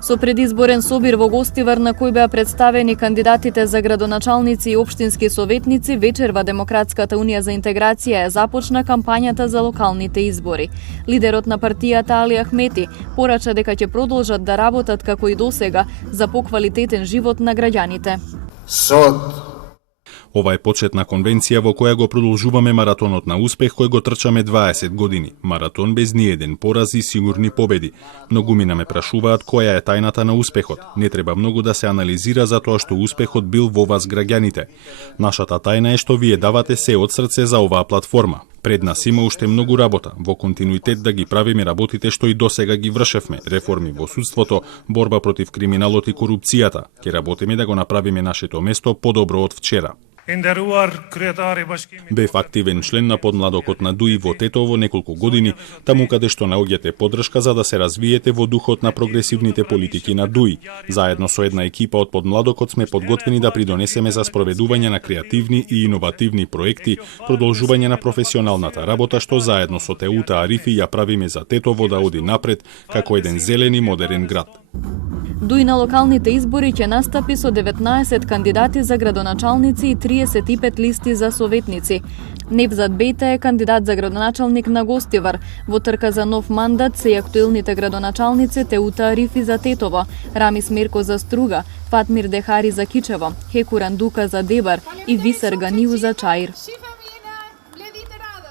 Со предизборен собир во Гостивар на кој беа представени кандидатите за градоначалници и општински советници, вечерва Демократската унија за интеграција започна кампањата за локалните избори. Лидерот на партијата Али Ахмети порача дека ќе продолжат да работат како и досега за поквалитетен живот на граѓаните. Ова е почетна конвенција во која го продолжуваме маратонот на успех кој го трчаме 20 години. Маратон без ниеден пораз и сигурни победи. Многумина ме прашуваат која е тајната на успехот. Не треба многу да се анализира за тоа што успехот бил во вас граѓаните. Нашата тајна е што вие давате се од срце за оваа платформа. Пред нас има уште многу работа, во континуитет да ги правиме работите што и досега ги вршевме, реформи во судството, борба против криминалот и корупцијата. Ќе работиме да го направиме нашето место подобро од вчера. Бев активен член на подмладокот на ДУИ во Тетово неколку години, таму каде што наоѓате поддршка за да се развиете во духот на прогресивните политики на ДУИ. Заедно со една екипа од подмладокот сме подготвени да придонесеме за спроведување на креативни и иновативни проекти, продолжување на професионалната работа што заедно со Теута Арифи ја правиме за Тетово да оди напред како еден зелен и модерен град. ДУИ на локалните избори ќе настапи со 19 кандидати за градоначалници и 35 листи за советници. Невзат Бејта е кандидат за градоначалник на Гостивар. Во трка за нов мандат се и актуелните градоначалници Теута Арифи за Тетово, Рамис Мерко за Струга, Фатмир Дехари за Кичево, Хеку Рандука за Дебар и Висер Ганиу за Чаир.